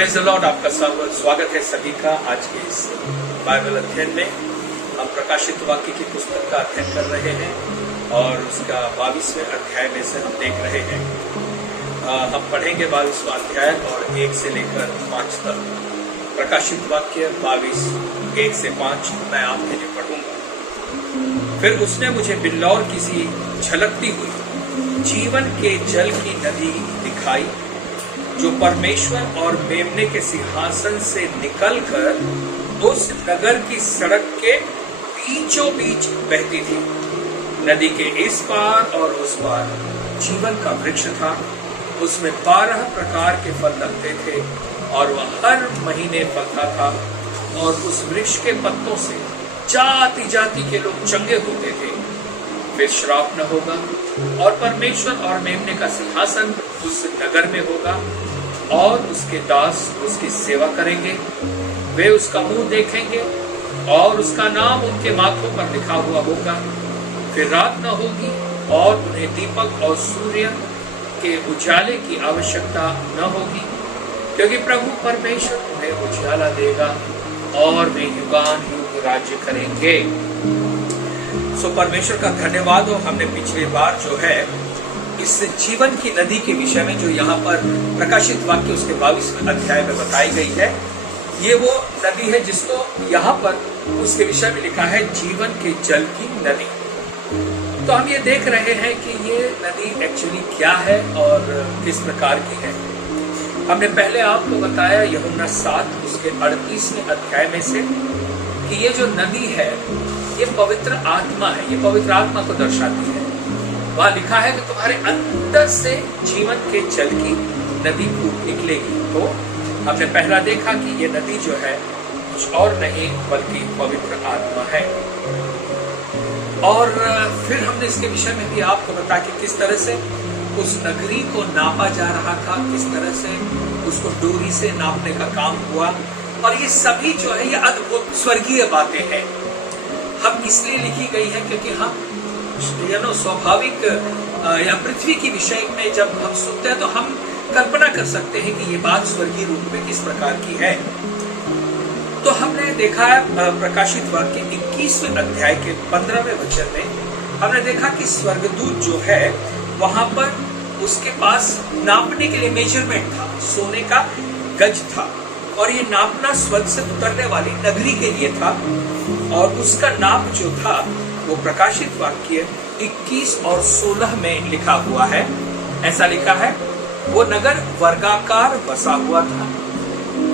Praise the Lord. आपका स्वागत है सभी का। आज के इस बाइबल अध्ययन में हम प्रकाशित वाक्य की पुस्तक का अध्ययन कर रहे हैं और उसका 22वें अध्याय में से हम देख रहे हैं। हम पढ़ेंगे 22वां अध्याय और 1 से लेकर 5 तक। प्रकाशित वाक्य 22 1 से 5 मैं आपके लिए पढ़ूंगा। फिर उसने मुझे बिल्लौर किसी झलकती हुई जीवन के जल की नदी दिखाई, जो परमेश्वर और मेमने के सिंहासन से निकलकर उस नगर की सड़क के बीचों बीच बहती थी। नदी के इस पार और उस पार जीवन का वृक्ष था। उसमें 12 प्रकार के फल लगते थे और वह हर महीने फलता था, और उस वृक्ष के पत्तों से जाति जाति के लोग चंगे होते थे। फिर श्राप न होगा, और परमेश्वर और मेमने का सिंहासन उस नगर में होगा, और उसके दास उसकी सेवा करेंगे। वे उसका मुंह देखेंगे और उसका नाम उनके माथों पर लिखा हुआ होगा। फिर रात न होगी और उन्हें दीपक और सूर्य के उजाले की आवश्यकता न होगी, क्योंकि प्रभु परमेश्वर उन्हें उजाला देगा और वे युगान युग राज्य करेंगे। सो परमेश्वर का धन्यवाद हो। हमने पिछली बार जो है इस जीवन की नदी के विषय में, जो यहाँ पर प्रकाशित वाक्य उसके 22वें अध्याय में बताई गई है, ये वो नदी है जिसको यहाँ पर उसके विषय में लिखा है जीवन के जल की नदी। तो हम ये देख रहे हैं कि ये नदी एक्चुअली क्या है और किस प्रकार की है। हमने पहले आपको बताया यूहन्ना 7 उसके 38वें अध्याय में से कि ये जो नदी है ये पवित्र आत्मा है। ये पवित्र आत्मा को दर्शाती है। वहां लिखा है कि तुम्हारे अंदर से जीवन के जल की नदी फूट निकलेगी। तो हमने पहला देखा कि ये नदी जो है कुछ और नहीं बल्कि पवित्र आत्मा है। और फिर हमने इसके विषय में भी आपको बताया कि किस तरह से उस नगरी को नापा जा रहा था, किस तरह से उसको डोरी से नापने का काम हुआ। और ये सभी जो है ये अद्भुत स्वर्गीय बातें हैं। हम इसलिए लिखी गई है क्योंकि हम स्वाभाविक या पृथ्वी के विषय में जब हम सुनते हैं तो हम कल्पना कर सकते हैं कि ये बात स्वर्गीय रूप में किस प्रकार की है। तो हमने देखा है प्रकाशित वाक्य 21वें अध्याय के 15वें वचन में हमने देखा कि स्वर्गदूत जो है वहां पर उसके पास नापने के लिए मेजरमेंट था, सोने का गज था, और ये नापना स्वर्ग से उतरने वाली नगरी के लिए था। और उसका नाप जो था वो प्रकाशित वाक्य 21 और 16 में लिखा हुआ है। ऐसा लिखा है, वो नगर वर्गाकार बसा हुआ था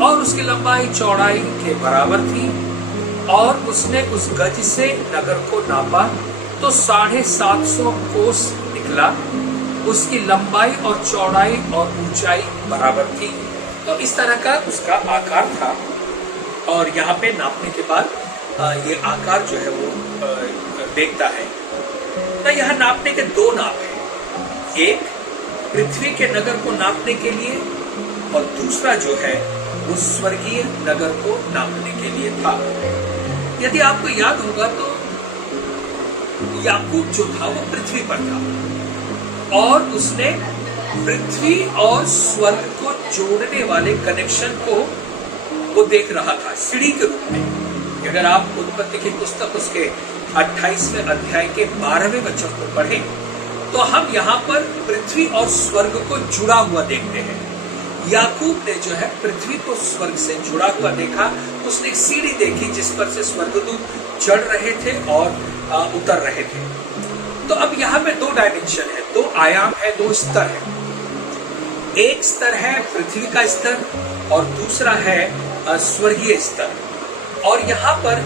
और उसकी लंबाई चौड़ाई के बराबर थी, और उसने उस गज से नगर को नापा तो 750 कोस निकला। उसकी लंबाई और चौड़ाई और ऊंचाई बराबर थी। तो इस तरह का उसका आकार था। और यहाँ पे नापने के बाद ये आकार जो है वो देखता है। तो यहाँ नापने के 2 नाप हैं, एक पृथ्वी के नगर को नापने के लिए और दूसरा जो है वो स्वर्गीय नगर को नापने के लिए था। यदि आपको याद होगा तो याकूब जो था वो पृथ्वी पर था और उसने पृथ्वी और स्वर्ग को जोड़ने वाले कनेक्शन को वो देख रहा था सीढ़ी के रूप में। अगर आप उत्पत्ति की पुस्तक उसके 28वें अध्याय के 12वें वचन को पढ़ें तो हम यहाँ पर पृथ्वी और स्वर्ग को जुड़ा हुआ देखते हैं। याकूब ने जो है पृथ्वी को स्वर्ग से जुड़ा हुआ देखा। उसने एक सीढ़ी देखी जिस पर से स्वर्गदूत चढ़ रहे थे और उतर रहे थे। तो अब यहाँ पे 2 डायमेंशन है, 2 आयाम है, 2 स्तर है। एक स्तर है पृथ्वी का स्तर और दूसरा है स्वर्गीय स्तर। और यहाँ पर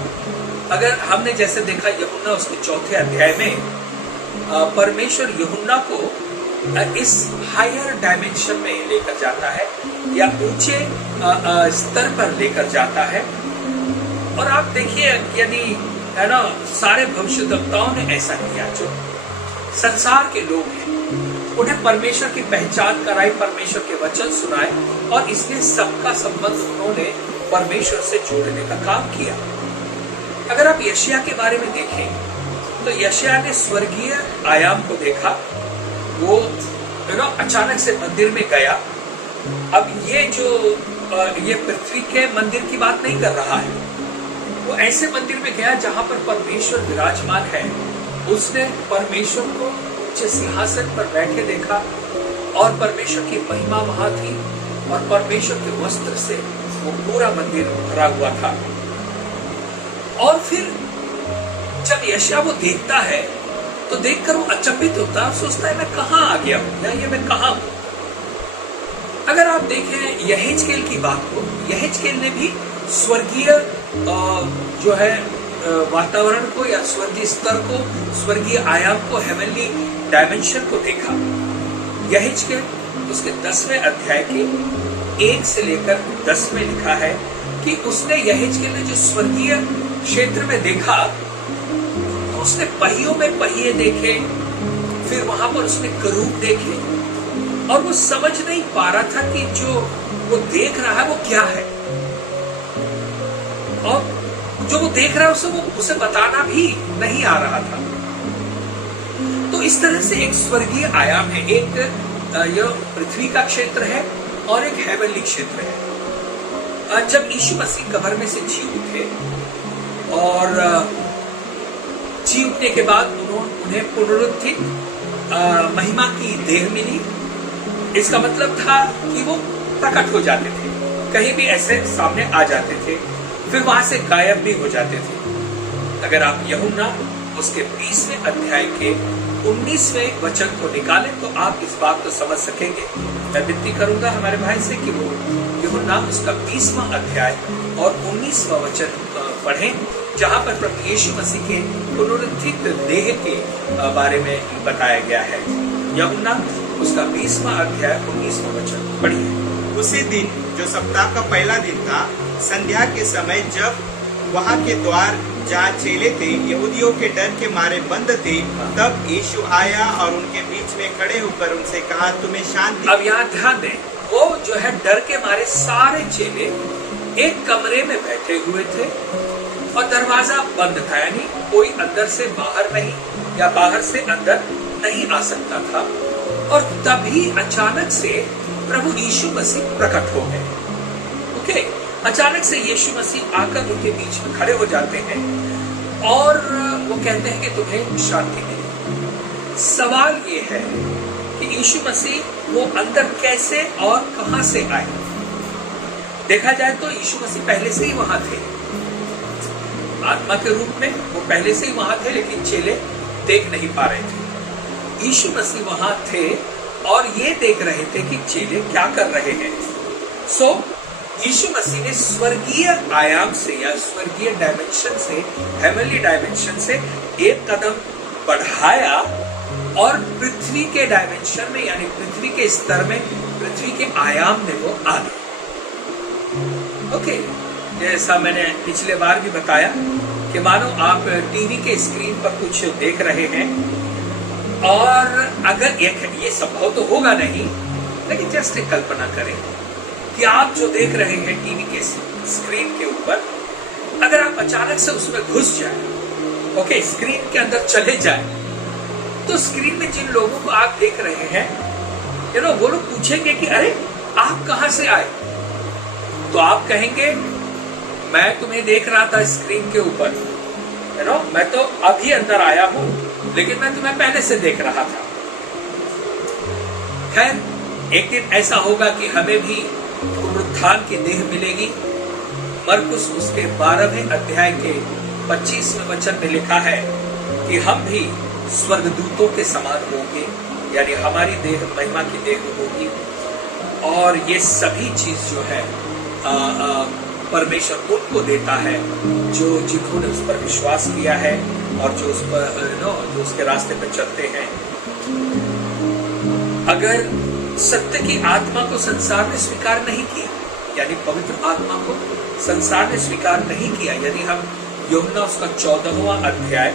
अगर हमने जैसे देखा यूहन्ना उसके 4थे अध्याय में परमेश्वर यूहन्ना को इस हायर डायमेंशन में लेकर जाता है या ऊंचे स्तर पर लेकर जाता है। और आप देखिए यदि है ना, सारे भविष्यद्वक्ताओं ने ऐसा किया। जो संसार के लोग हैं उन्हें परमेश्वर की पहचान कराई, परमेश्वर के वचन सुनाए, और इसलिए सबका संबंध उन्होंने परमेश्वर से जोड़ने का काम किया। अगर आप यशायाह के बारे में देखें तो यशायाह ने स्वर्गीय आयाम को देखा। वो अचानक से मंदिर में गया। अब ये जो ये पृथ्वी के मंदिर की बात नहीं कर रहा है। वो ऐसे मंदिर में गया जहां पर परमेश्वर विराजमान है। उसने परमेश्वर को ऊंचे सिंहासन पर बैठे देखा और परमेश्वर की महिमा वहां थी और परमेश्वर के वस्त्र से वो पूरा मंदिर भरा हुआ था। और फिर जब यशायाह वो देखता है तो देखकर वो अचंभित होता है, सोचता है मैं कहां आ गया हूं या ये मैं कहां हूं। अगर आप देखें यहेजकेल की बात को, यहेजकेल ने भी स्वर्गीय जो है वातावरण को या स्वर्गीय स्तर को, स्वर्गीय आयाम को, हेवनली डायमेंशन को देखा। यहेजकेल उसके 10वें अध्याय के 1 से लेकर 10 में लिखा है कि उसने, यहेजकेल ने जो स्वर्गीय क्षेत्र में देखा तो उसने पहियों में पहिए देखे, फिर वहां पर उसने करूब देखे और वो समझ नहीं पा रहा था कि जो वो देख रहा है वो क्या है, और जो वो देख रहा है उसे बताना भी नहीं आ रहा था। तो इस तरह से एक स्वर्गीय आयाम है, एक यह पृथ्वी का क्षेत्र है और एक हेवनली क्षेत्र है। जब यीशु मसीह कब्र में से जी उठे और जी उठने के बाद उन्हें पुनरुत्थित महिमा की देह मिली, इसका मतलब था कि वो प्रकट हो जाते थे, कहीं भी ऐसे सामने आ जाते थे, फिर वहां से गायब भी हो जाते थे। अगर आप यूहन्ना उसके 20वें अध्याय के 19वें वचन को निकालें तो आप इस बात को समझ सकेंगे। मैं विनती करूंगा हमारे भाई से कि वो यूहन्ना उसका 20वां अध्याय और 19वां वचन पढ़ें, जहां पर प्रभु यीशु मसीह के पुनरुत्थित देह के बारे में बताया गया है। यूहन्ना उसका 20वां अध्याय 19वां वचन पढ़िए। उसी दिन जो सप्ताह का पहला दिन था, संध्या के समय, जब वहाँ के द्वार जहाँ चेले थे यहूदियों के डर के मारे बंद थे, तब यीशु आया और उनके बीच में खड़े होकर उनसे कहा, तुम्हें शांति। अब यहाँ ध्यान दें, वो जो है डर के मारे सारे चेले एक कमरे में बैठे हुए थे और दरवाजा बंद था, यानी कोई अंदर से बाहर नहीं या बाहर से अंदर नहीं आ सकता था। और तभी अचानक से प्रभु यीशु मसीह प्रकट हो गए। ओके, अचानक से यीशु मसीह आकर उनके बीच में खड़े हो जाते हैं और वो कहते हैं कि तुम्हें शांति मिले। सवाल ये है कि यीशु मसीह वो अंदर कैसे और कहां से आए। देखा जाए तो यीशु मसीह पहले से ही वहां थे, आत्मा के रूप में वो पहले से ही वहां थे, लेकिन चेले देख नहीं पा रहे थे। यीशु मसीह वहां थे और ये देख रहे थे कि चेले क्या कर रहे हैं। सो यीशु मसीह ने स्वर्गीय आयाम से या स्वर्गीय डायमेंशन से, हेवनली डायमेंशन से एक कदम बढ़ाया और पृथ्वी के डायमेंशन में, यानी पृथ्वी के स्तर में, पृथ्वी के आयाम में वो आ गए। ओके, जैसा मैंने पिछले बार भी बताया कि मानो आप टीवी के स्क्रीन पर कुछ देख रहे हैं और अगर ये संभव तो होगा नहीं, लेकिन जस्ट एक कल्पना करें कि आप जो देख रहे हैं टीवी के स्क्रीन के ऊपर, अगर आप अचानक से उसमें घुस जाए, ओके, स्क्रीन के अंदर चले जाए, तो स्क्रीन में जिन लोगों को आप देख रहे हैं, वो लोग पूछेंगे कि अरे आप कहां से आए, तो आप कहेंगे मैं तुम्हें देख रहा था स्क्रीन के ऊपर, मैं तो अभी अंदर आया हूं, लेकिन मैं तुम्हें पहले से देख रहा था। खैर, एक दिन ऐसा होगा कि हमें भी पुनरुत्थान की देह मिलेगी। मरकुस उसके 12वें अध्याय के 25वें वचन में लिखा है कि हम भी स्वर्गदूतों के समान होंगे, यानी हमारी देह महिमा की देह होगी। और ये सभी चीज जो है परमेश्वर उनको देता है जिन्होंने उस पर विश्वास किया है और जो उस पर जो उसके रास्ते पर चलते हैं। अगर सत्य की आत्मा को संसार ने स्वीकार नहीं किया, यानी पवित्र आत्मा को संसार ने स्वीकार नहीं किया, यदि हम यूहन्ना उसका 14वां अध्याय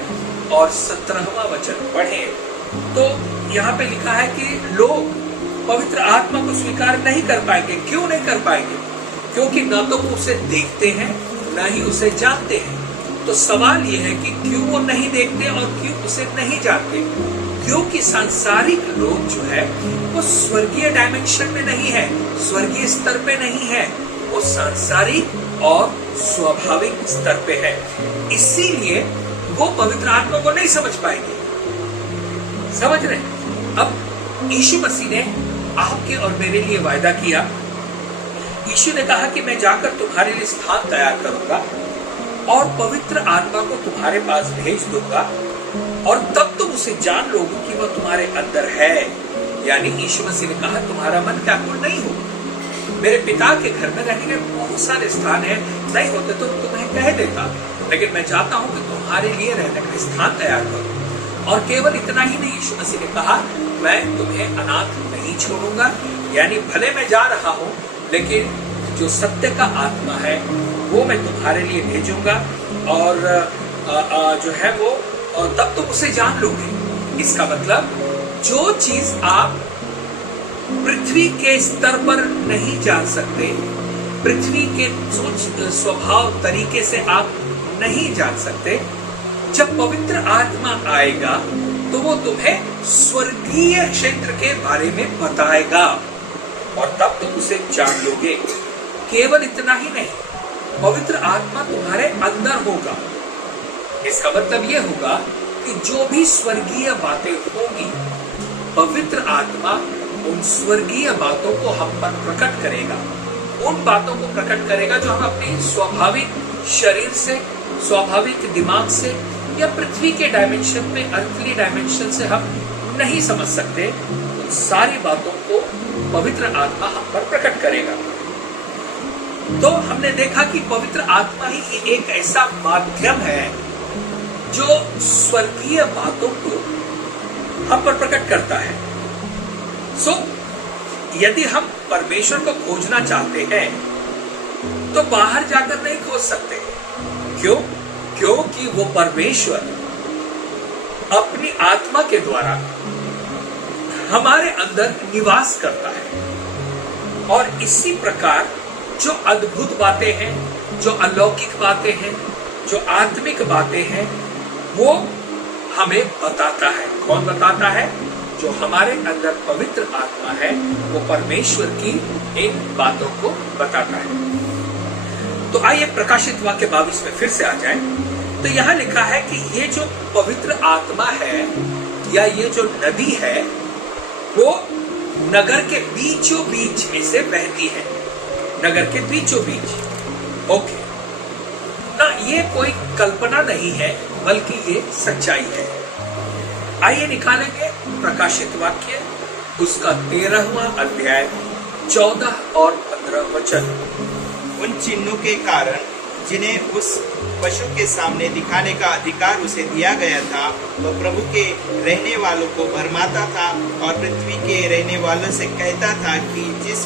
और 17वां वचन पढ़ें तो यहाँ पे लिखा है कि लोग पवित्र आत्मा को स्वीकार नहीं कर पाएंगे। क्यों नहीं कर पाएंगे? क्योंकि न तो उसे देखते हैं न ही उसे जानते हैं। तो सवाल यह है कि क्यों वो नहीं देखते और क्यों उसे नहीं जानते? क्योंकि सांसारिक लोग जो है वो स्वर्गीय डायमेंशन में नहीं है, स्वर्गीय स्तर पे नहीं है, वो सांसारिक और स्वाभाविक स्तर पे है, इसीलिए वो पवित्र आत्मा को नहीं समझ पाएंगे। समझ रहे? अब यीशु मसीह ने आपके और मेरे लिए वायदा किया। यीशु ने कहा कि मैं जाकर तुम्हारे लिए स्थान तैयार करूंगा और पवित्र आत्मा को तुम्हारे पास भेज दूंगा और तब तुम उसे जान लोगे कि वह तुम्हारे अंदर है। यानी यीशु मसीह ने कहा तुम्हारा मन व्याकुल नहीं हो। मेरे पिता के घर में रहने के बहुत सारे स्थान है, नहीं होते तो तुम्हें कह देता, लेकिन मैं चाहता हूं कि तुम्हारे लिए रहने का स्थान तैयार करूं। और केवल इतना ही नहीं, यीशु मसीह ने कहा मैं तुम्हें अनाथ नहीं छोड़ूंगा। यानी भले मैं जा रहा हूं, लेकिन जो सत्य का आत्मा है वो मैं तुम्हारे लिए भेजूंगा और जो है वो तब तुम उसे जान लोगे। इसका मतलब जो चीज आप पृथ्वी के स्तर पर नहीं जान सकते, पृथ्वी के सोच स्वभाव तरीके से आप नहीं जान सकते, जब पवित्र आत्मा आएगा तो वो तुम्हें स्वर्गीय क्षेत्र के बारे में बताएगा और तब तुम उसे जान लोगे। केवल इतना ही नहीं, पवित्र आत्मा तुम्हारे अंदर होगा। इसका मतलब यह होगा कि जो भी स्वर्गीय बातें होंगी, पवित्र आत्मा उन स्वर्गीय बातों को हम पर प्रकट करेगा। उन बातों को प्रकट करेगा जो हम अपने स्वाभाविक शरीर से, स्वाभाविक दिमाग से या पृथ्वी के डायमेंशन में, अर्थली डायमेंशन से हम नहीं समझ सकते। उन सारी बातों को पवित्र आत्मा हम पर प्रकट करेगा। तो हमने देखा कि पवित्र आत्मा ही एक ऐसा माध्यम है जो स्वर्गीय बातों को हम पर प्रकट करता है। यदि हम परमेश्वर को खोजना चाहते हैं तो बाहर जाकर नहीं खोज सकते। क्यों? क्योंकि वो परमेश्वर अपनी आत्मा के द्वारा हमारे अंदर निवास करता है। और इसी प्रकार जो अद्भुत बातें हैं, जो अलौकिक बातें हैं, जो आत्मिक बातें हैं, वो हमें बताता है। कौन बताता है? जो हमारे अंदर पवित्र आत्मा है, वो परमेश्वर की इन बातों को बताता है। तो आइए प्रकाशित वाक्य 22 में फिर से आ जाएं। तो यहां लिखा है कि ये जो पवित्र आत्मा है या ये जो नदी है वो नगर के बीचों बीच में से बहती है। नगर के बीचों बीच। ओके ना, ये कोई कल्पना नहीं है बल्कि ये सच्चाई है। आइए निकालेंगे प्रकाशित वाक्य उसका 13वां अध्याय 14 और 15 वचन। उन चिन्हों के कारण जिन्हें उस पशु के सामने दिखाने का अधिकार उसे दिया गया था, वह प्रभु के रहने वालों को भरमाता था और पृथ्वी के रहने वालों से कहता था कि जिस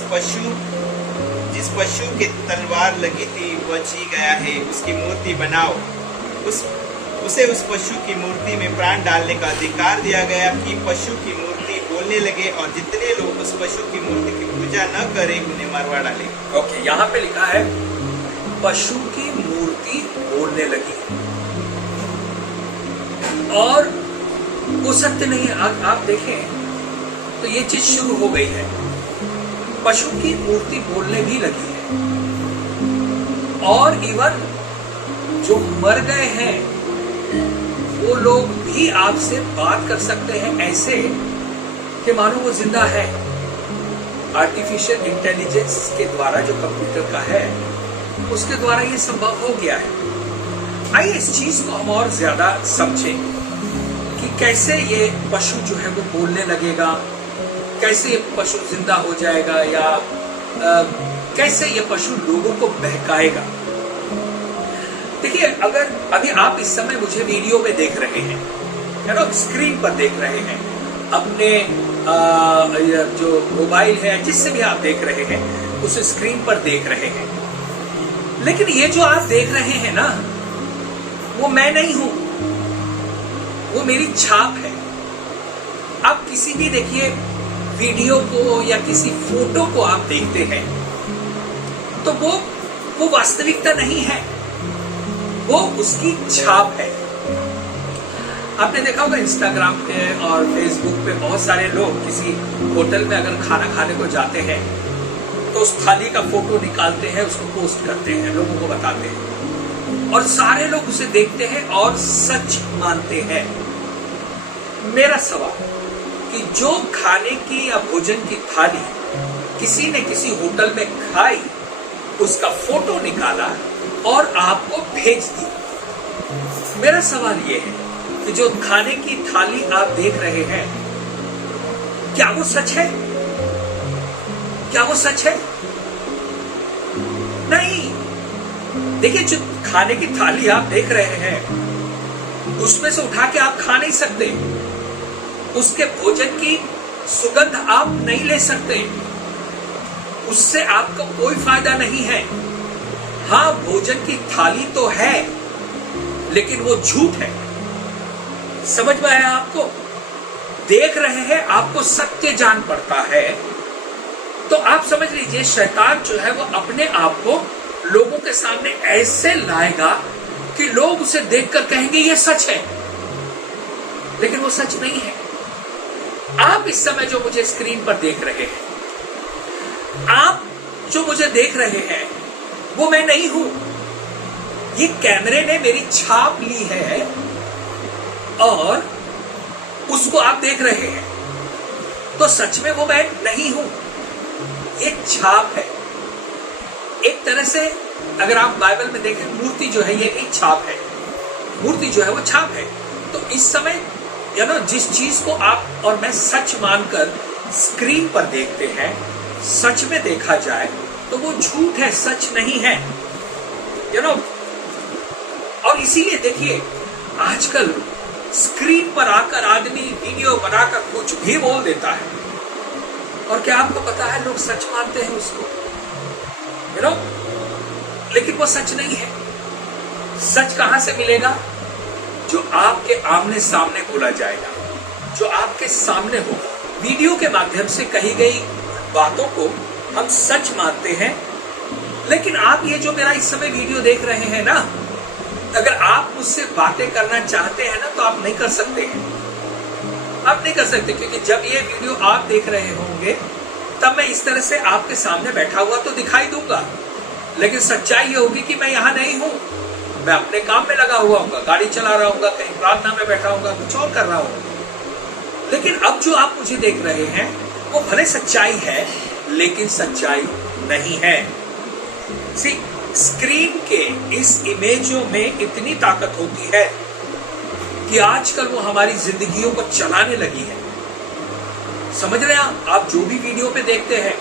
पशु के तलवार लगी थी वह जी गया है, उसकी मूर्ति बनाओ। उसे उस पशु की मूर्ति में प्राण डालने का अधिकार दिया गया कि पशु की मूर्ति बोलने लगे और जितने लोग उस पशु की मूर्ति की पूजा न करें उन्हें मरवा डाले। ओके, यहाँ पे लिखा है पशु की मूर्ति बोलने लगी और वो सत्य नहीं है। आप देखें तो ये चीज शुरू हो गई है। पशु की मूर्ति बोलने भी लगी है और इवन जो मर गए हैं वो लोग भी आपसे बात कर सकते हैं ऐसे कि मानो वो जिंदा है। आर्टिफिशियल इंटेलिजेंस के द्वारा, जो कंप्यूटर का है, उसके द्वारा ये संभव हो गया है। आइए इस चीज को हम और ज्यादा समझें कि कैसे ये पशु जो है वो बोलने लगेगा, कैसे ये पशु जिंदा हो जाएगा या कैसे ये पशु लोगों को बहकाएगा। देखिए, अगर अभी आप इस समय मुझे वीडियो में देख रहे हैं, है ना, स्क्रीन पर देख रहे हैं, अपने जो मोबाइल है जिससे भी आप देख रहे हैं उस स्क्रीन पर देख रहे हैं, लेकिन ये जो आप देख रहे हैं ना, वो मैं नहीं हूं, वो मेरी छाप है। आप किसी भी देखिए वीडियो को या किसी फोटो को आप देखते हैं तो वो वास्तविकता नहीं है, वो उसकी छाप है। आपने देखा होगा इंस्टाग्राम पे और फेसबुक पे बहुत सारे लोग किसी होटल में अगर खाना खाने को जाते हैं तो तो उस थाली का फोटो निकालते हैं, उसको पोस्ट करते हैं, लोगों को बताते हैं और सारे लोग उसे देखते हैं और सच मानते हैं। मेरा सवाल कि जो खाने की या भोजन की थाली किसी ने किसी होटल में खाई, उसका फोटो निकाला और आपको भेज दी। मेरा सवाल यह है कि जो खाने की थाली आप देख रहे हैं, क्या वो सच है? क्या वो सच है? नहीं। देखिए, जो खाने की थाली आप देख रहे हैं, उसमें से उठा के आप खा नहीं सकते, उसके भोजन की सुगंध आप नहीं ले सकते, उससे आपको कोई फायदा नहीं है। हाँ, भोजन की थाली तो है, लेकिन वो झूठ है। समझ में आया आपको? देख रहे हैं, आपको सत्य जान पड़ता है, तो आप समझ लीजिए शैतान जो है वो अपने आप को लोगों के सामने ऐसे लाएगा कि लोग उसे देखकर कहेंगे ये सच है, लेकिन वो सच नहीं है। आप इस समय जो मुझे स्क्रीन पर देख रहे हैं, आप जो मुझे देख रहे हैं, वो मैं नहीं हूं। ये कैमरे ने मेरी छाप ली है और उसको आप देख रहे हैं, तो सच में वो मैं नहीं हूं, ये छाप है। एक तरह से अगर आप बाइबल में देखें, मूर्ति जो है ये एक छाप है, मूर्ति जो है वो छाप है। तो इस समय जिस चीज को आप और मैं सच मानकर स्क्रीन पर देखते हैं, सच में देखा जाए तो वो झूठ है, सच नहीं है। और इसीलिए देखिए, आजकल स्क्रीन पर आकर आदमी वीडियो बनाकर कुछ भी बोल देता है, और क्या आपको पता है लोग सच मानते हैं उसको, लेकिन वो सच नहीं है। सच कहां से मिलेगा? जो आपके आमने सामने बोला जाएगा, जो आपके सामने होगा। वीडियो के माध्यम से कही गई बातों को हम सच मानते हैं, लेकिन आप ये जो मेरा इस समय वीडियो देख रहे हैं ना, अगर आप मुझसे बातें करना चाहते हैं ना, तो आप नहीं कर सकते हैं। आप नहीं कर सकते, क्योंकि जब ये वीडियो आप देख रहे होंगे तब मैं इस तरह से आपके सामने बैठा हुआ तो दिखाई दूंगा, लेकिन सच्चाई ये होगी कि मैं यहाँ नहीं हूँ, मैं अपने काम में लगा हुआ हूँ, गाड़ी चला रहा हूँ, कहीं प्रार्थना में बैठा हूँ, कुछ और कर रहा हूँ। लेकिन अब जो आप मुझे देख रहे हैं वो भले सच्चाई है, लेकिन सच्चाई नहीं है। स्क्रीन के इस इमेजों में इतनी ताकत होती है कि आजकल वो हमारी जिंदगियों को चलाने लगी है। समझ रहे हैं आप जो भी वीडियो पे देखते हैं,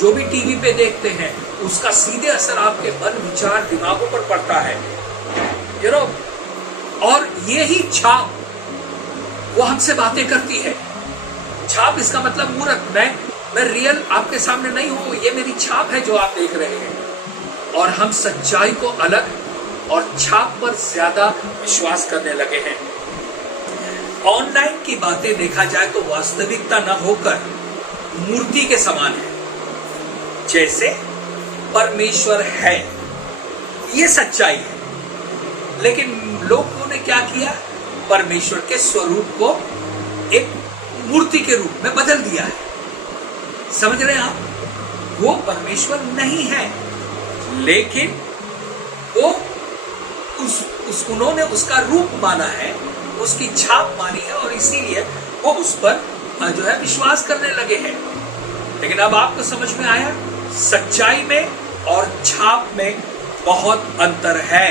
जो भी टीवी पे देखते हैं, उसका सीधे असर आपके मन, विचार, दिमागों पर पड़ता है। और ये ही छाप वो हमसे बातें करती है। छाप इसका मतलब मूर्त। मैं रियल आपके सामने नहीं हूं, ये मेरी छाप है जो आप देख रहे हैं। और हम सच्चाई को अलग और छाप पर ज्यादा विश्वास करने लगे हैं। ऑनलाइन की बातें देखा जाए तो वास्तविकता न होकर मूर्ति के समान है। जैसे परमेश्वर है, ये सच्चाई है, लेकिन लोगों ने क्या किया? परमेश्वर के स्वरूप को एक मूर्ति के रूप में बदल दिया है। समझ रहे हैं आप? वो परमेश्वर नहीं है, लेकिन वो उन्होंने उसका रूप माना है, उसकी छाप मानी है, और इसीलिए वो उस पर जो है विश्वास करने लगे हैं। लेकिन अब आपको समझ में आया, सच्चाई में और छाप में बहुत अंतर है।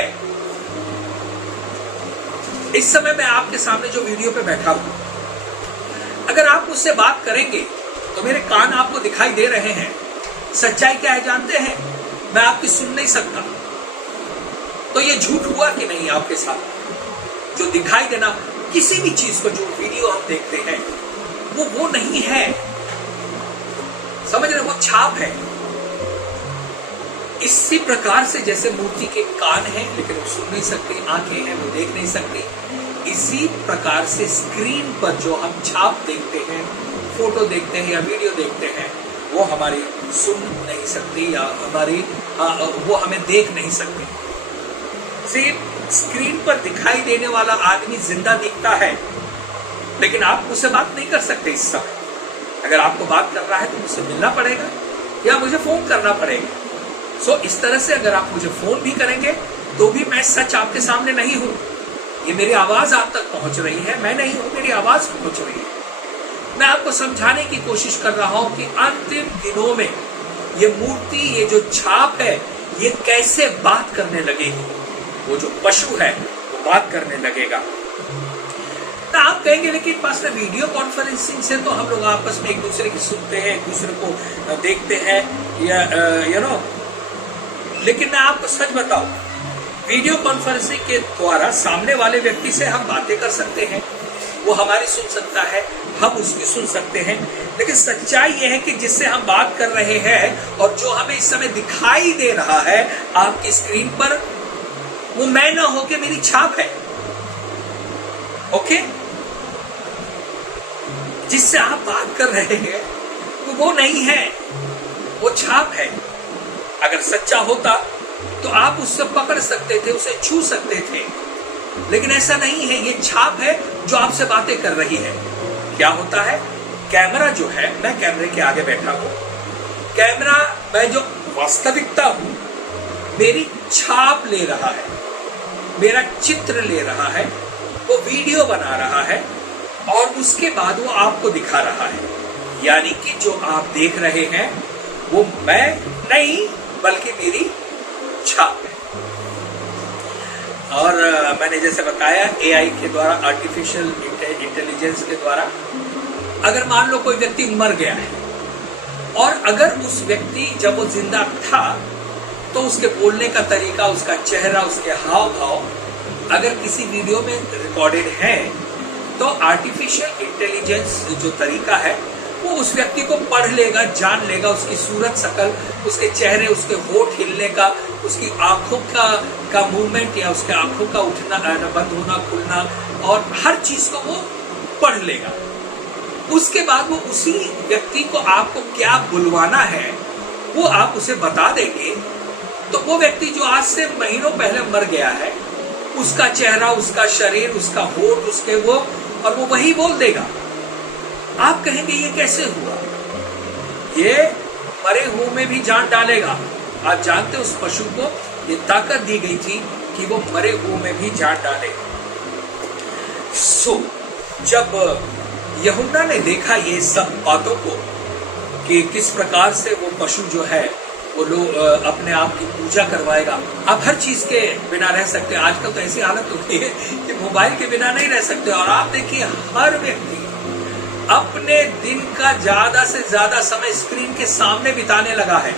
इस समय मैं आपके सामने जो वीडियो पे बैठा हूं, अगर आप मुझसे बात करेंगे तो मेरे कान आपको दिखाई दे रहे हैं। सच्चाई क्या है जानते हैं? मैं आपकी सुन नहीं सकता। तो ये झूठ हुआ कि नहीं आपके साथ? जो दिखाई देना किसी भी चीज को, जो वीडियो हम देखते हैं, वो नहीं है। समझ रहे? वो छाप है। इसी प्रकार से जैसे मूर्ति के कान हैं लेकिन वो सुन नहीं सकती, आंखें हैं वो देख नहीं सकती, इसी प्रकार से स्क्रीन पर जो हम छाप देखते हैं, फोटो देखते हैं या वीडियो देखते हैं, वो हमारी सुन नहीं सकती या वो हमें देख नहीं सकती। सिर्फ स्क्रीन पर दिखाई देने वाला आदमी जिंदा दिखता है, लेकिन आप मुझसे बात नहीं कर सकते इस समय। अगर आपको बात कर रहा है तो मुझसे मिलना पड़ेगा, या मुझे फोन करना पड़ेगा। सो इस तरह से अगर आप मुझे फोन भी करेंगे तो भी मैं सच आपके सामने नहीं हूं। ये मेरी आवाज आप तक पहुंच रही है, मैं नहीं हूं, मेरी आवाज पहुंच रही है। मैं आपको समझाने की कोशिश कर रहा हूं कि अंतिम दिनों में ये मूर्ति, ये जो छाप है, ये कैसे बात करने लगेगी। वो जो पशु है वो बात करने लगेगा। तो आप कहेंगे लेकिन पास में वीडियो कॉन्फ्रेंसिंग से तो हम लोग आपस में एक दूसरे की सुनते हैं, एक दूसरे को देखते हैं, या लेकिन मैं आपको सच बताऊं, वीडियो कॉन्फ्रेंसिंग के द्वारा सामने वाले व्यक्ति से हम बातें कर सकते हैं, वो हमारी सुन सकता है, हम उसकी सुन सकते हैं। लेकिन सच्चाई यह है कि जिससे हम बात कर रहे हैं और जो हमें इस समय दिखाई दे रहा है आपकी स्क्रीन पर, वो मैं ना हो के मेरी छाप है। ओके, जिससे आप बात कर रहे हैं वो नहीं है, वो छाप है। अगर सच्चा होता तो आप उससे पकड़ सकते थे, उसे छू सकते थे, लेकिन ऐसा नहीं है। ये छाप है जो आपसे बातें कर रही है। क्या होता है, कैमरा जो है, मैं कैमरे के आगे बैठा हूं, कैमरा, मैं जो वास्तविकता हूं, मेरी छाप ले रहा है, मेरा चित्र ले रहा है, वो वीडियो बना रहा है और उसके बाद वो आपको दिखा रहा है। यानी कि जो आप देख रहे हैं वो मैं नहीं बल्कि मेरी छाप है। और मैंने जैसे बताया, एआई के द्वारा, आर्टिफिशियल इंटेलिजेंस के द्वारा, अगर मान लो कोई व्यक्ति मर गया है और अगर उस व्यक्ति जब वो जिंदा था तो उसके बोलने का तरीका, उसका चेहरा, उसके हाव भाव अगर किसी वीडियो में रिकॉर्डेड है तो आर्टिफिशियल इंटेलिजेंस जो तरीका है वो उस व्यक्ति को पढ़ लेगा, जान लेगा, उसकी सूरत शकल, उसके चेहरे, उसके होठ हिलने का, उसकी आंखों का मूवमेंट या उसके आंखों का उठना, बंद होना, खुलना, और हर चीज को वो पढ़ लेगा। उसके बाद वो उसी व्यक्ति को आपको क्या बुलवाना है वो आप उसे बता देंगे। तो वो व्यक्ति जो आज से महीनों पहले मर गया है, उसका चेहरा, उसका शरीर, उसका होठ, उसके वो, और वो वही बोल देगा। आप कहेंगे ये कैसे हुआ? ये मरे हुए में भी जान डालेगा। आप जानते उस पशु को ये ताकत दी गई थी कि वो मरे हुए में भी जान डाले। सो जब यूहन्ना ने देखा ये सब बातों को कि किस प्रकार से वो पशु जो है वो लोग अपने आप की पूजा करवाएगा। आप हर चीज के बिना रह सकते हैं। आजकल तो ऐसी हालत हो गई है कि मोबाइल के बिना नहीं रह सकते। और आप देखिए, हर व्यक्ति अपने दिन का ज्यादा से ज्यादा समय स्क्रीन के सामने बिताने लगा है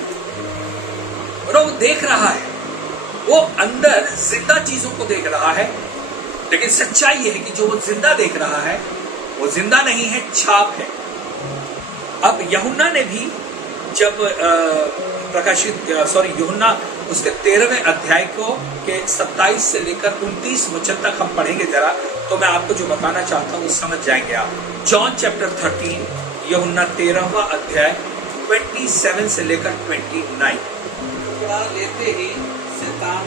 और वो देख रहा है, वो अंदर जिंदा चीजों को देख रहा है। लेकिन सच्चाई ये है कि जो वो जिंदा देख रहा है वो जिंदा नहीं है, छाप है। अब यूहन्ना ने भी जब यूहन्ना उसके 13वें अध्याय को के 27 से लेकर 29 वचन तक हम पढ़ेंगे जरा, तो मैं आपको जो बताना चाहता हूँ समझ जाएंगे आप। जॉन चैप्टर 13, यूहन्ना 13वां अध्याय 27 से लेकर 29। टुकड़ा लेते ही शैतान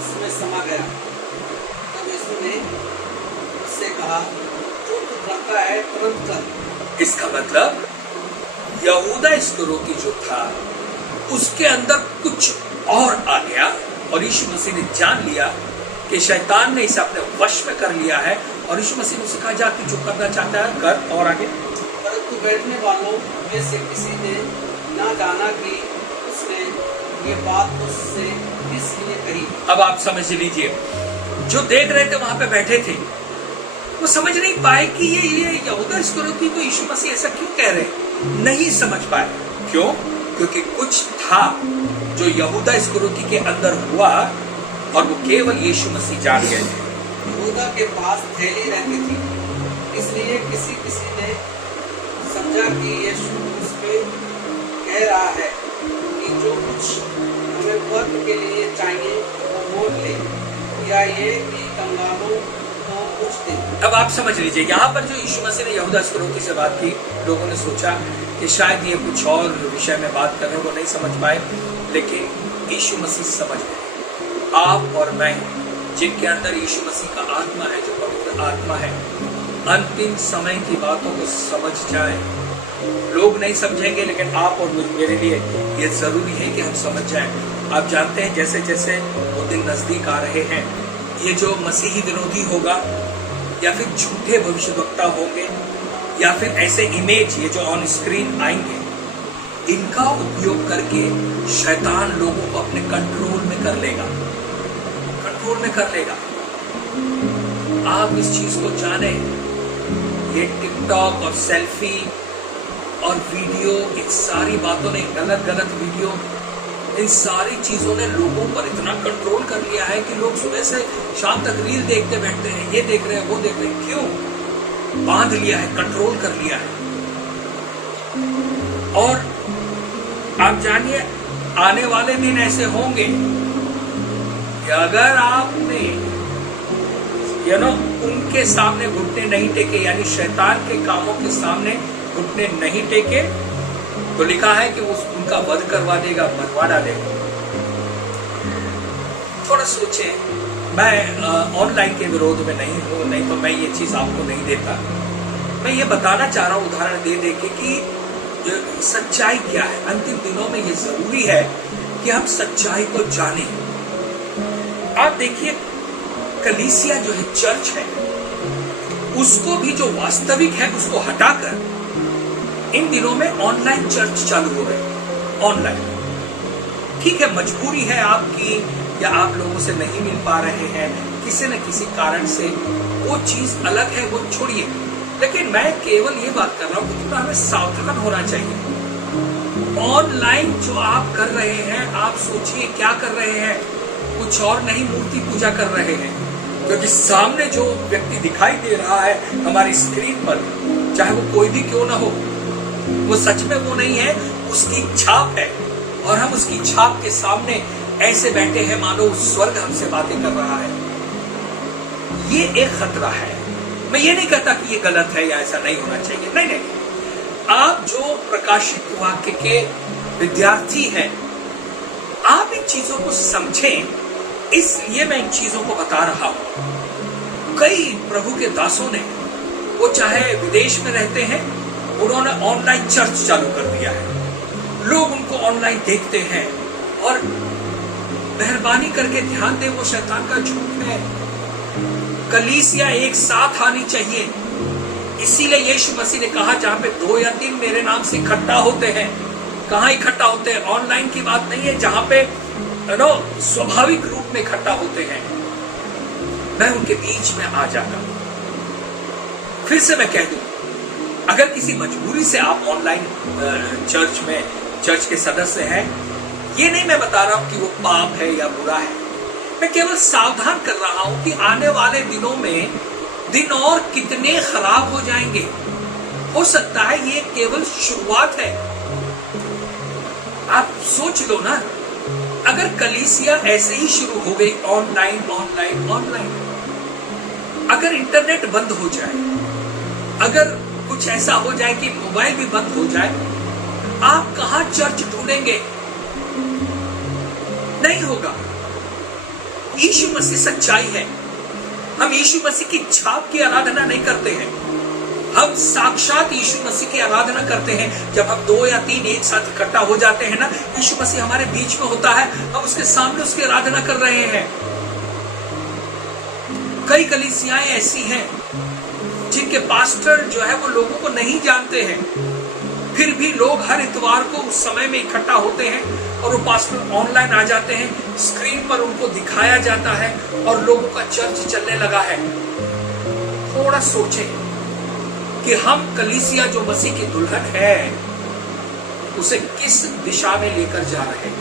उसमें समा गया। तब यीशु ने उससे कहा, जो तू करता है तुरंत कर। इसका मतलब यहूदा इस्करियोती जो था उसके अंदर कुछ और आ गया और यीशु मसीह ने जान लिया कि शैतान ने इसे अपने वश में कर लिया है। और यीशु मसीह ने उसे कहा, जा तू जो करना चाहता है कर। और आगे, परंतु बैठने वालों में से किसी ने ना जाना कि उसने ये बात उससे इसलिए कही। अब आप समझ लीजिए, जो देख रहे थे वहां पे बैठे थे, वो समझ नहीं पाए कि ये यहूदा इस्करियोती को यीशु मसीह ऐसा क्यों कह रहे हैं। नहीं समझ पाए। क्यों? क्योंकि कुछ था जो यहूदा इस्करियोती के अंदर हुआ और वो केवल यीशु मसीह जान गए थे। यहूदा के पास थैली रहती थी, इसलिए किसी ने समझा कि यीशु उस पे कह रहा है कि जो कुछ हमें वर्ग के लिए चाहिए वो मोल ले, या ये कि कंगालों को कुछ दे। अब आप समझ लीजिए, यहाँ पर जो यीशु मसीह ने यहूदा इस्करियोती से बात की, लोगों ने सोचा कि शायद ये कुछ और विषय में बात कर रहे हैं, वो नहीं समझ पाए। लेकिन यीशु मसीह समझ गए। आप और मैं, जिनके अंदर यीशु मसीह का आत्मा है, जो पवित्र आत्मा है, अंतिम समय की बातों को समझ जाएं। लोग नहीं समझेंगे, लेकिन आप और मेरे लिए ये जरूरी है कि हम समझ जाएं। आप जानते हैं जैसे जैसे वो दिन नजदीक आ रहे हैं, ये जो मसीही विरोधी होगा या फिर झूठे भविष्यवक्ता होंगे या फिर ऐसे इमेज ये जो ऑन स्क्रीन आएंगे, इनका उपयोग करके शैतान लोगों को अपने कंट्रोल में कर लेगा। आप इस चीज को जाने, ये टिकटॉक और सेल्फी और वीडियो, इन सारी बातों ने, गलत वीडियो, इन सारी चीजों ने लोगों पर इतना कंट्रोल कर लिया है कि लोग सुबह से शाम तक रील देखते बैठते हैं, ये देख रहे हैं, वो देख रहे हैं। क्यों? बांध लिया है, कंट्रोल कर लिया है। और आप जानिए आने वाले दिन ऐसे होंगे कि अगर आपने उनके सामने घुटने नहीं टेके, यानी शैतान के कामों के सामने घुटने नहीं टेके, तो लिखा है कि उनका वध करवा देगा, मरवा डालेगा। थोड़ा सोचें, मैं ऑनलाइन के विरोध में नहीं हूं, नहीं तो मैं ये चीज आपको नहीं देता। मैं ये बताना चाह रहा हूं उदाहरण दे दे कि सच्चाई क्या है। अंतिम दिनों में ये जरूरी है कि हम सच्चाई को जानें। आप देखिए, कलीसिया जो है, चर्च है, उसको भी जो वास्तविक है उसको हटाकर इन दिनों में ऑनलाइन चर्च चालू हो रहे हैं। ऑनलाइन, ठीक है, मजबूरी है आपकी, या आप लोगों से नहीं मिल पा रहे हैं किसी न किसी कारण से, वो चीज अलग है, वो छोड़िए। लेकिन मैं केवल ये बात कर रहा हूं कि हमें सावधान होना चाहिए। ऑनलाइन जो आप कर रहे हैं, आप सोचिए क्या कर रहे हैं, कुछ और नहीं, मूर्ति पूजा कर रहे हैं। क्योंकि सामने जो व्यक्ति दिखाई दे रहा है हमारी स्क्रीन पर, चाहे वो कोई भी क्यों ना हो, वो सच में वो नहीं है, उसकी छाप है। और हम उसकी छाप के सामने ऐसे बैठे हैं मानो स्वर्ग हमसे बातें कर रहा है। ये एक खतरा है। मैं ये नहीं कहता कि ये गलत है या ऐसा नहीं होना चाहिए, नहीं। आप जो प्रकाशित वाक्य के विद्यार्थी हैं, आप इन चीजों को समझें, इसलिए मैं इन चीजों को बता रहा हूं। कई प्रभु के दासों ने, वो चाहे विदेश में रहते हैं, उन्होंने ऑनलाइन चर्च चालू कर दिया है। लोग उनको ऑनलाइन देखते हैं, और मेहरबानी करके ध्यान दें, वो शैतान का झूठ है। कलीसिया एक साथ आनी चाहिए। इसीलिए यीशु मसीह ने कहा, जहां पे 2 या 3 मेरे नाम से इकट्ठा होते हैं, कहां इकट्ठा होते हैं? ऑनलाइन की बात नहीं है, जहां पे स्वाभाविक रूप में इकट्ठा होते हैं, मैं उनके बीच में आ जाता हूं। फिर से मैं कह दूं, अगर किसी मजबूरी से आप ऑनलाइन चर्च के सदस्य हैं, ये नहीं मैं बता रहा हूं कि वो पाप है या बुरा है, मैं केवल सावधान कर रहा हूं कि आने वाले दिनों में दिन और कितने खराब हो जाएंगे। हो सकता है ये केवल शुरुआत है। आप सोच लो ना, अगर कलीसिया ऐसे ही शुरू हो गई, ऑनलाइन, अगर इंटरनेट बंद हो जाए, अगर कुछ ऐसा हो जाए कि मोबाइल भी बंद हो जाए, आप कहां चर्च ढूंढेंगे? नहीं होगा। यीशु मसीह सच्चाई है। हम यीशु मसीह की छाप की आराधना नहीं करते हैं, हम साक्षात यीशु मसीह की आराधना करते हैं। जब हम 2 या 3 एक साथ इकट्ठा हो जाते हैं ना, यीशु मसीह हमारे बीच में होता है, हम उसके सामने उसकी आराधना कर रहे हैं। कई कलीसियाएं ऐसी हैं जिनके पास्टर जो है वो लोगों को नहीं जानते हैं, फिर भी लोग हर इतवार को उस समय में इकट्ठा होते हैं, और वो पास्टर ऑनलाइन आ जाते हैं, स्क्रीन पर उनको दिखाया जाता है, और लोगों का चर्च चलने लगा है। थोड़ा सोचें कि हम कलीसिया जो मसीह की दुल्हन है, उसे किस दिशा में लेकर जा रहे हैं।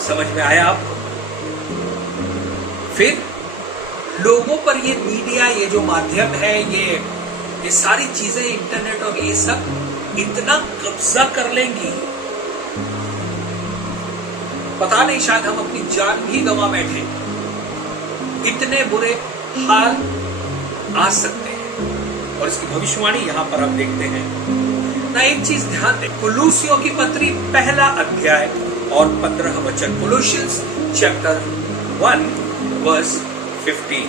समझ में आया आपको? फिर लोगों पर ये मीडिया, ये जो माध्यम है, ये सारी चीजें, इंटरनेट और ये सब इतना कब्जा कर लेंगी, पता नहीं, शायद हम अपनी जान भी गंवा बैठे। इतने बुरे हाल आ सकते हैं, और इसकी भविष्यवाणी यहां पर हम देखते हैं ना। एक चीज ध्यान दें, कुलूसियों की पत्री 1 अध्याय और 15 वचन, कोलोसियंस चैप्टर 1 वर्स 15।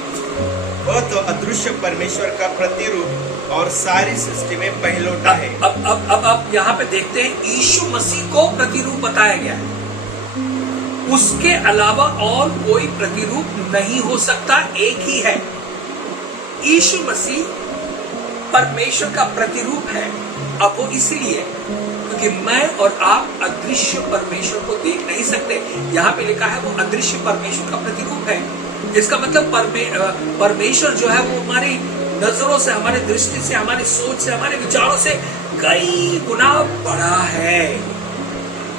वह तो अदृश्य परमेश्वर का प्रतिरूप और सारी सृष्टि में पहलौठा है। अब यहाँ पे देखते हैं यीशु मसीह को प्रतिरूप बताया गया है। उसके अलावा और कोई प्रतिरूप नहीं हो सकता, एक ही है। यीशु मसीह परमेश्वर का प्रतिरूप है। अब वो इसलिए क्योंकि मैं और आप अदृश्य परमेश्वर को देख नहीं सकते। यहाँ पे लिखा है वो अदृश्य परमेश्वर का प्रतिरूप है। इसका मतलब परमेश्वर जो है वो हमारी नजरों से, हमारी दृष्टि से, हमारी सोच से, हमारे विचारों से कई गुना बड़ा है।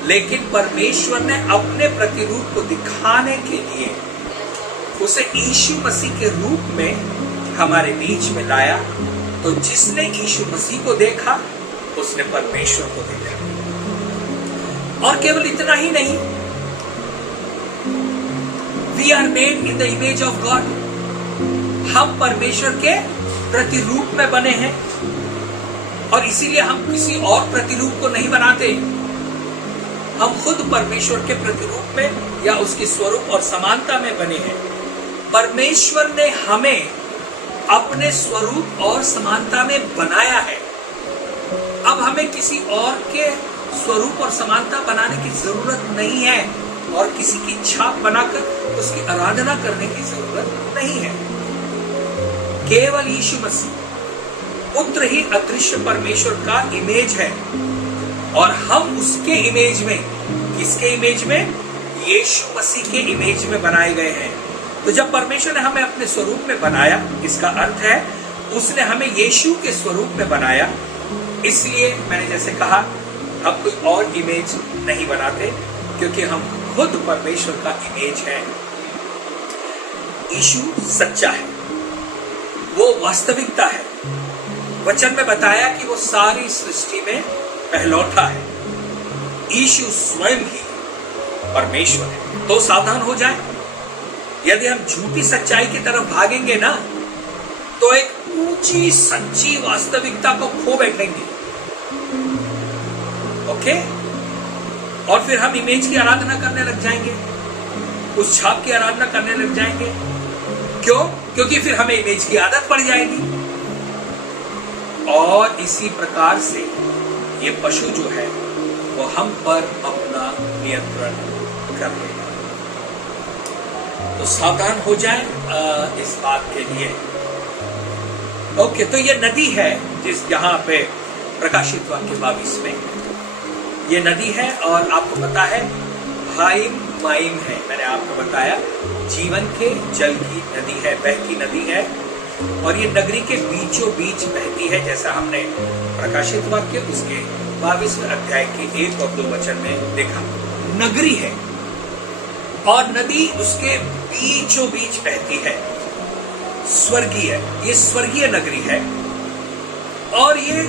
लेकिन परमेश्वर ने अपने प्रतिरूप को दिखाने के लिए उसे यीशु मसीह के रूप में हमारे बीच में लाया। तो जिसने यीशु मसीह को देखा उसने परमेश्वर को देखा। और केवल इतना ही नहीं, we are made in the image of God. हम परमेश्वर के प्रतिरूप में बने हैं और इसीलिए हम किसी और प्रतिरूप को नहीं बनाते। हम खुद परमेश्वर के प्रतिरूप में या उसके स्वरूप और समानता में बने हैं। परमेश्वर ने हमें अपने स्वरूप और समानता में बनाया है। अब हमें किसी और के स्वरूप और समानता बनाने की जरूरत नहीं है और किसी की छाप बनाकर उसकी आराधना करने की जरूरत नहीं है। केवल यीशु मसीह पुत्र ही अदृश्य परमेश्वर का इमेज है और हम उसके इमेज में, किसके इमेज में? यीशु मसीह के इमेज में बनाए गए हैं। तो जब परमेश्वर ने हमें अपने स्वरूप में बनाया, इसका अर्थ है उसने हमें यीशु के स्वरूप में बनाया। इसलिए मैंने जैसे कहा, हम कोई और इमेज नहीं बनाते क्योंकि हम खुद परमेश्वर का इमेज है। यीशु सच्चा है, वो वास्तविकता है। वचन में बताया कि वो सारी सृष्टि में पहलौठा है। यीशु स्वयं ही परमेश्वर है। तो सावधान हो जाए, यदि हम झूठी सच्चाई की तरफ भागेंगे ना तो एक ऊंची सच्ची वास्तविकता को खो बैठेंगे। ओके? और फिर हम इमेज की आराधना करने लग जाएंगे, उस छाप की आराधना करने लग जाएंगे। क्यों? क्योंकि फिर हमें इमेज की आदत पड़ जाएगी। और इसी प्रकार से ये पशु जो है वो हम पर अपना नियंत्रण कर लेगा। तो सावधान हो जाए इस बात के लिए। ओके, तो ये नदी है जिस यहाँ पे प्रकाशित वाक्य 22 में ये नदी है और आपको पता है हाइम माइम है। मैंने आपको बताया जीवन के जल की नदी है, बहती नदी है और ये नगरी के बीचों बीच बहती है। जैसा हमने प्रकाशित वाक्य उसके 22वें अध्याय के 1 और 2 वचन में देखा। नगरी है और नदी उसके बीचों बीच बहती है। स्वर्गीय, ये स्वर्गीय नगरी है और ये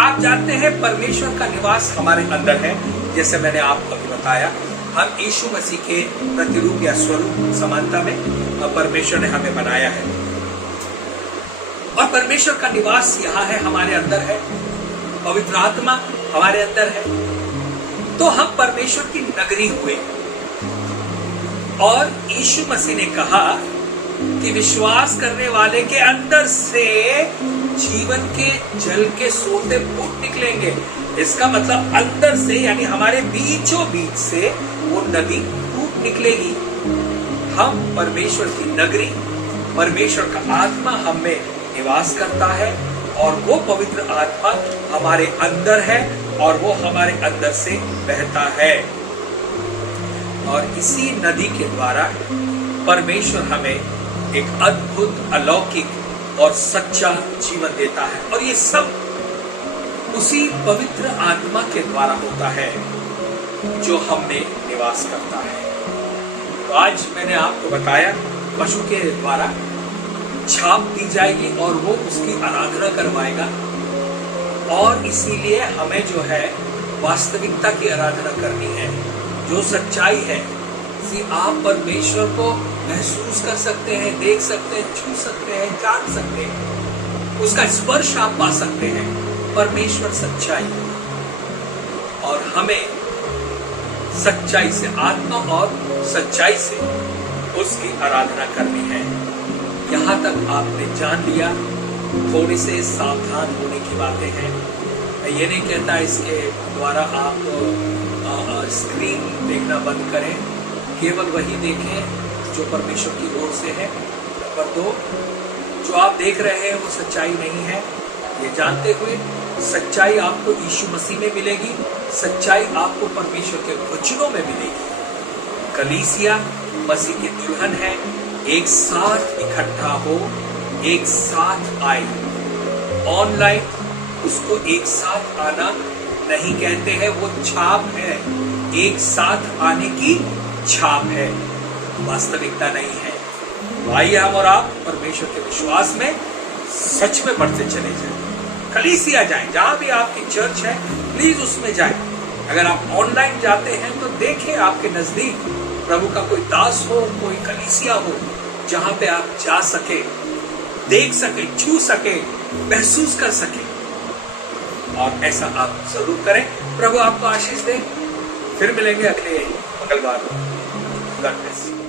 आप जानते हैं परमेश्वर का निवास हमारे अंदर है। जैसे मैंने आपको अभी बताया, हम यीशु मसीह के प्रतिरूप या स्वरूप समानता में परमेश्वर ने हमें बनाया है और परमेश्वर का निवास यहाँ है, हमारे अंदर है। पवित्र आत्मा हमारे अंदर है। तो हम परमेश्वर की नगरी हुए और यीशु मसीह ने कहा कि विश्वास करने वाले के अंदर से जीवन के जल के सोते फूट निकलेंगे। इसका मतलब अंदर से, यानी हमारे बीचों बीच से वो नदी फूट निकलेगी। हम परमेश्वर की नगरी, परमेश्वर का आत्मा हम में निवास करता है और वो पवित्र आत्मा हमारे अंदर है और वो हमारे अंदर से बहता है और इसी नदी के द्वारा परमेश्वर हमें एक अद्भुत, अलौकिक और सच्चा जीवन देता है और ये सब उसी पवित्र आत्मा के द्वारा होता है जो हम में निवास करता है। तो आज मैंने आपको बताया पशु के द्वारा छाप दी जाएगी और वो उसकी आराधना करवाएगा और इसीलिए हमें जो है वास्तविकता की आराधना करनी है, जो सच्चाई है। आप परमेश्वर को महसूस कर सकते हैं, देख सकते हैं, छू सकते हैं, जान सकते हैं, उसका स्पर्श आप पा सकते हैं। परमेश्वर सच्चाई और हमें सच्चाई से, आत्मा और सच्चाई से उसकी आराधना करनी है। यहाँ तक आपने जान लिया, थोड़ी से सावधान होने की बातें हैं। मैं ये नहीं कहता इसके द्वारा आप स्क्रीन देखना बंद करें, केवल वही देखें जो परमेश्वर की ओर से है। नंबर 2, जो आप देख रहे हैं वो सच्चाई नहीं है, ये जानते हुए सच्चाई आपको यीशु मसीह में मिलेगी, सच्चाई आपको परमेश्वर के वचनों में मिलेगी। कलीसिया मसीह की दुल्हन है, एक साथ इकट्ठा हो, एक साथ आए। ऑनलाइन उसको एक साथ आना नहीं कहते हैं, वो छाप है, एक साथ आने की छाप है, वास्तविकता नहीं है। तो आइए हम और आप परमेश्वर के विश्वास में सच में बढ़ते चले जाएं, कलीसिया जाएं, जहां भी आपकी चर्च है प्लीज उसमें जाएं। अगर आप ऑनलाइन जाते हैं तो देखें आपके नजदीक प्रभु का कोई दास हो, कोई कलीसिया हो, जहां पे आप जा सके, देख सके, छू सके, महसूस कर सके, और ऐसा आप जरूर करें। प्रभु आपको आशीष दे। फिर मिलेंगे अगले मंगलवार। God bless.